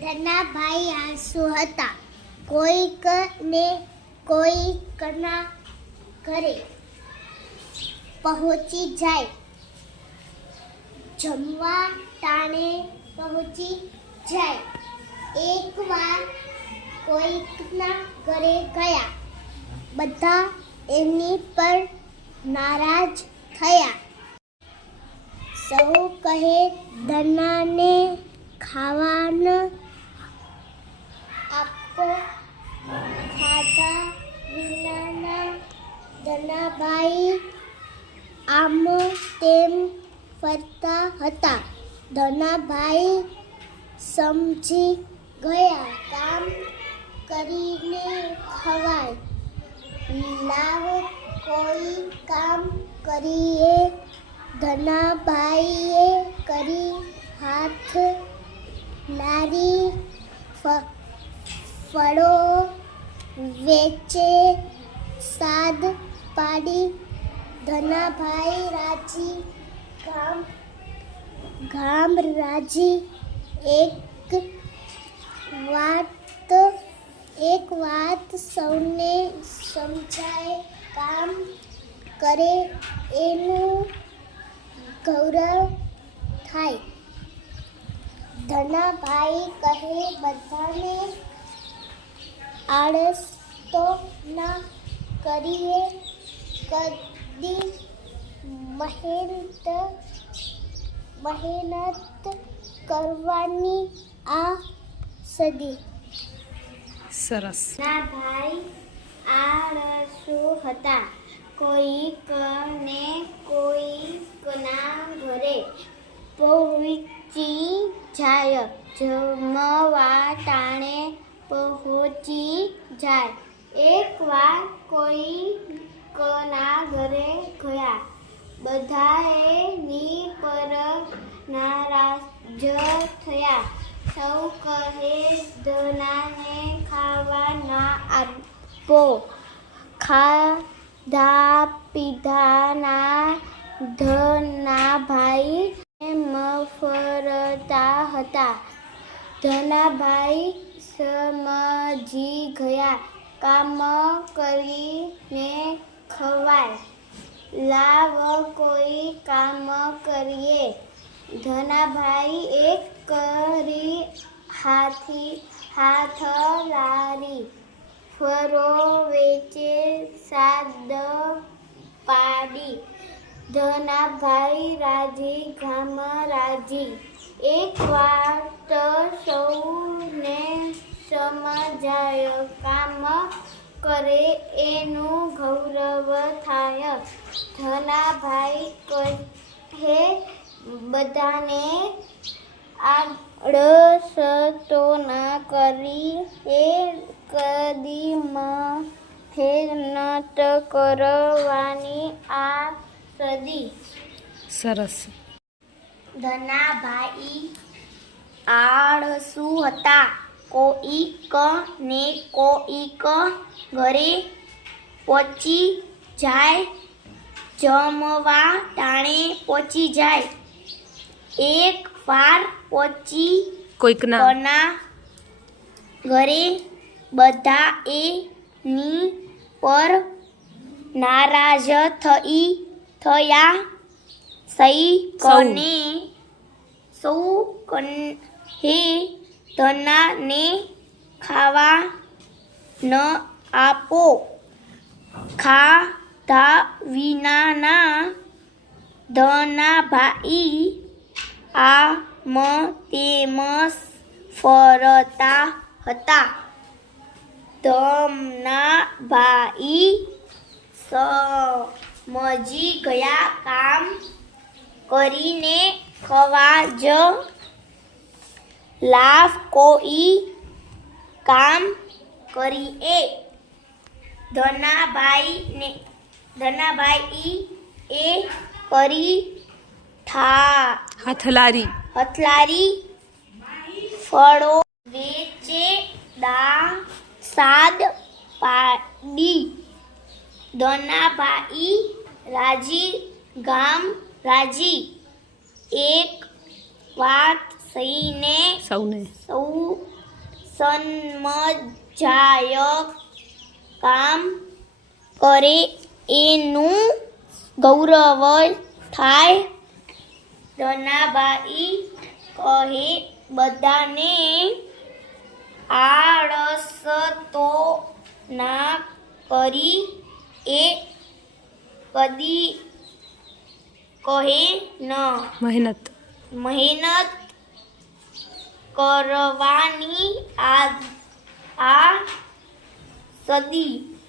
ધનાભાઈ આંસુ હતા. કોઈક ને કોઈકના ઘરે પહોંચી જાય. જમવા ટાણે પહોંચી જાય. એકવાર કોઈકના ઘરે ગયા. બધા એમની પર નારાજ થયા. સૌ કહે, ધનાને ખાવાનું ખાધા વિનાના ધનાભાઈ આમ તેમ ફરતા હતા. ધનાભાઈ સમજી ગયા. કામ કરીને ખવાય. લાવ કોઈ કામ કરીએ. ધનાભાઈએ કરી હાથ લારી ફ- ફળો વેચે, સાદ પાડી, ધનાભાઈ રાજી, ગામ ગામ રાજી, એક વાત એક વાત સૌને સમજાય, કામ કરે એનું ગૌરવ થાય. ધનાભાઈ કહે, બધાને આળસ તો ના કરીએ કદી મહેનત મહેનત કરવાની આ સદી. સરસ. ના ભાઈ આળસુ હતા. કોઈક ને કોઈકના ઘરે પહોંચી જાય. જમવા ટાણે પહોંચી જાય. એકવાર કોઈકના ઘરે ગયા. બધાએ ની પર નારાજ થયા. સૌ કહે, ધનાને ખાવા ના આપો. ખાધા પીધાના ધના ભાઈ મફરતા હતા. ધનાભાઈ સમજી ગયા. કામ કરીને ખવાય. લાવ કોઈ કામ કરીએ. ધનાભાઈ એક કરી હાથી હાથ લારી. ફરો વેચે સાદ પાડી. ધનાભાઈ રાજી, ગામ રાજી. એક વાત સૌને સમજાય કામ કરે એનું ગૌરવ થાય. ધનાભાઈ કહે બધાને આળસ તો ના કરી એ કદી મહેનત કરવાની આ સદી. સરસ. ધનાભાઈ આળસુ હતા. કોઈક ને કોઈક ઘરે પહોંચી જાય જમવા ટાણે પહોંચી જાય એક વાર પહોંચી કોઈકના ઘરે બધા એ ની પર નારાજ થઈ થયા સઈ સૌ. કને સૌ કન હે ધનાને ખાવા ન આપો. ખાધા વિનાના ધનાભાઈ આમ તેમ ફરતા હતા. તમના ભાઈ સમજી ગયા કામ કરીને ખવા જ લાભ કોઈ કામ કરીએ ધનાભાઈ ને ધનાભાઈ એ કરી થા હાથલારી હથલારી ફળો વેચે દા સાદ પાડી દનાભાઈ રાજી ગામ રાજી એક વાત સહીને સૌને. સૌ સન્મજાયક કામ કરે એનું ગૌરવ થાય. ધનાબાઈ કહે બધાને આળસ તો ના કરી. એ કદી કહે ન. મહેનત. મહેનત કરવાની આ આ સદી.